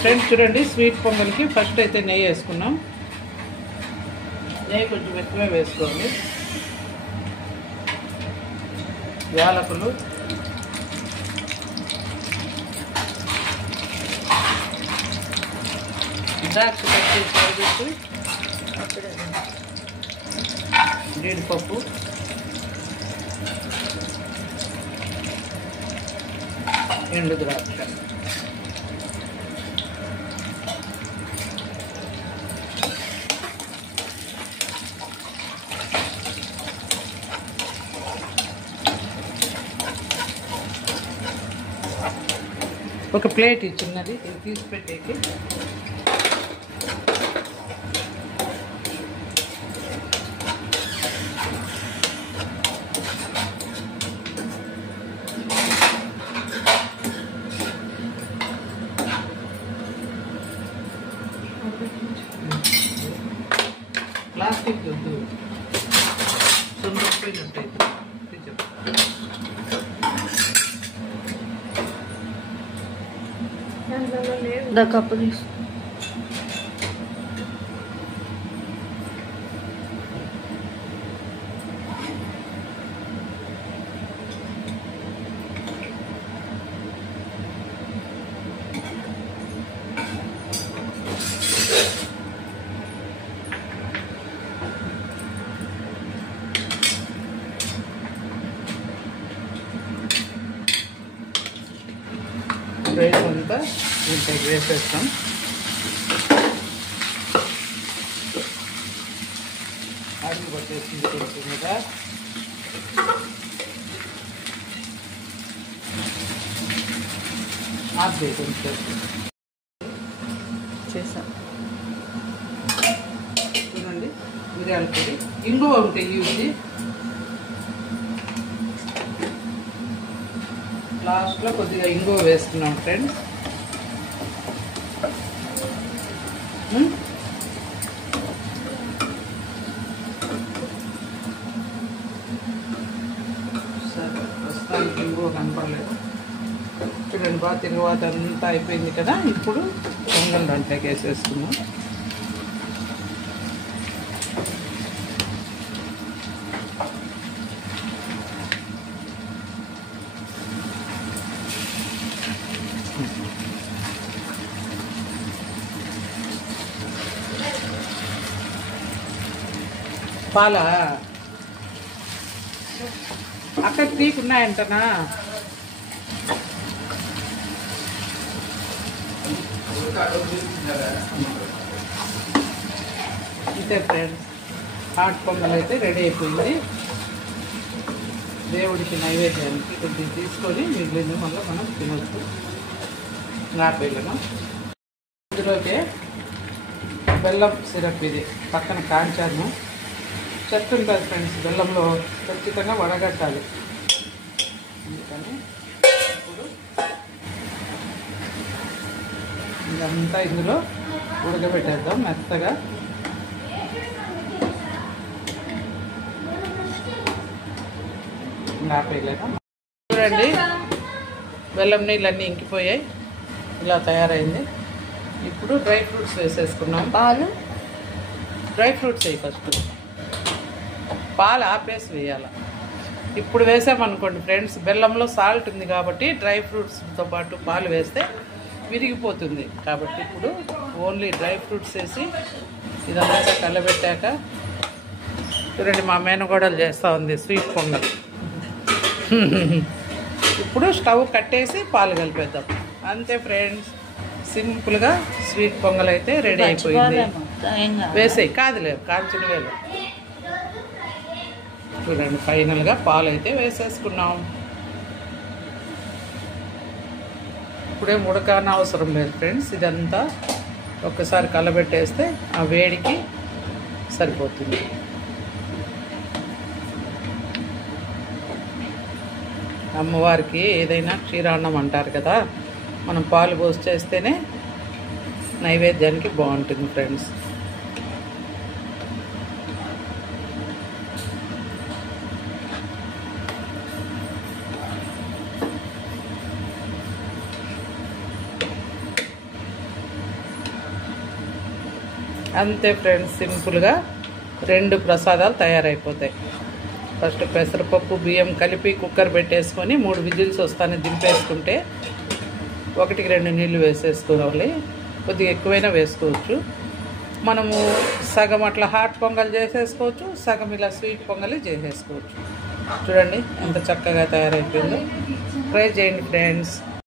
Friends చూడండి, sweet పొంగల్కి first అయితే నెయ్యి వేసుకున్నాం. నెయ్యి కొంచెం ఎక్కువే వేసుకోండి. యాలకులు, ద్రాక్ష పచ్చి సరిపెట్టి, జీడిపప్పు, ఎండు ద్రాక్ష, ఒక ప్లేట్ చిన్నది ఇది తీసి పెట్టేకి. ప్లాస్టిక్ వద్దు, సున్నపోయినట్టు కప్పు తీసు. రైస్ అంతా ఇంత వేసేస్తాం. అడుగు పట్టేసింది కొంచెం కదా. ఆపే కొంచెం చేసాం. చూడండి, మిరియాల పొడి, ఇంగువ ఉంటే ఇవి లాస్ట్లో కొద్దిగా ఇంగువ వేసుకున్నాం ఫ్రెండ్స్. సరే, ప్రస్తుతానికి ఇంగువ కనపడలేదు. చూడండి, బాగా తిరుగుబాటు అంతా అయిపోయింది కదా. ఇప్పుడు పొంగల్ దాంట్లోకి వేసేసుకున్నాం. పాలా అక్కడ తీకున్నాయంటనా? అంతే ఫ్రెండ్స్, హాట్ పొంగల్ అయితే రెడీ అయిపోయింది. దేవుడికి నైవేద్యానికి కొద్దిగా తీసుకొని మిగిలింది మళ్ళీ మనం తినొచ్చు. నాపేళ్ళను ఇందులోకి బెల్లం సిరప్, ఇది పక్కన కాంచాను. చెప్తుంటారు ఫ్రెండ్స్, బెల్లంలో ఖచ్చితంగా వడగట్టాలి. అందుకని ఇప్పుడు ఇదంతా ఇందులో ఉడకబెట్టేద్దాం మెత్తగా. నాపేయలేదా? చూడండి, బెల్లం నీళ్ళన్నీ ఇంకిపోయాయి, ఇలా తయారైంది. ఇప్పుడు డ్రై ఫ్రూట్స్ వేసేసుకున్నాం. పాలు, డ్రై ఫ్రూట్స్ వేయి ఫస్ట్. పాలు ఆపేసి వేయాలి. ఇప్పుడు వేసామనుకోండి ఫ్రెండ్స్, బెల్లంలో సాల్ట్ ఉంది కాబట్టి డ్రై ఫ్రూట్స్తో పాటు పాలు వేస్తే విరిగిపోతుంది. కాబట్టి ఇప్పుడు ఓన్లీ డ్రై ఫ్రూట్స్ వేసి ఇదంతా కలబెట్టాక, చూడండి మా మేనగోడలు చేస్తూ ఉంది స్వీట్ పొంగల్. ఇప్పుడు స్టవ్ కట్టేసి పాలు కలిపేద్దాం. అంతే ఫ్రెండ్స్, సింపుల్గా స్వీట్ పొంగల్ అయితే రెడీ అయిపోయింది. వేసేయి, కాదులే కాల్చిన వేలు. చూడండి, ఫైనల్గా పాలు అయితే వేసేసుకున్నాం. ఇప్పుడేం ఉడకన అవసరం లేదు ఫ్రెండ్స్, ఇదంతా ఒక్కసారి కలబెట్టేస్తే ఆ వేడికి సరిపోతుంది. అమ్మవారికి ఏదైనా క్షీరాన్నం అంటారు కదా, మనం పాలు పోసి చేస్తేనే నైవేద్యానికి బాగుంటుంది ఫ్రెండ్స్. అంతే ఫ్రెండ్స్, సింపుల్గా 2 ప్రసాదాలు తయారైపోతాయి. ఫస్ట్ పెసరపప్పు బియ్యం కలిపి కుక్కర్ పెట్టేసుకొని 3 విజిల్స్ వస్తానే దింపేసుకుంటే 1కి 2 నీళ్ళు వేసేసుకోవాలి. కొద్దిగా ఎక్కువైనా వేసుకోవచ్చు. మనము సగం అట్లా హాట్ పొంగల్ చేసేసుకోవచ్చు, సగం ఇలా స్వీట్ పొంగల్ చేసేసుకోవచ్చు. చూడండి ఎంత చక్కగా తయారైపోయిందో. ట్రై చేయండి ఫ్రెండ్స్.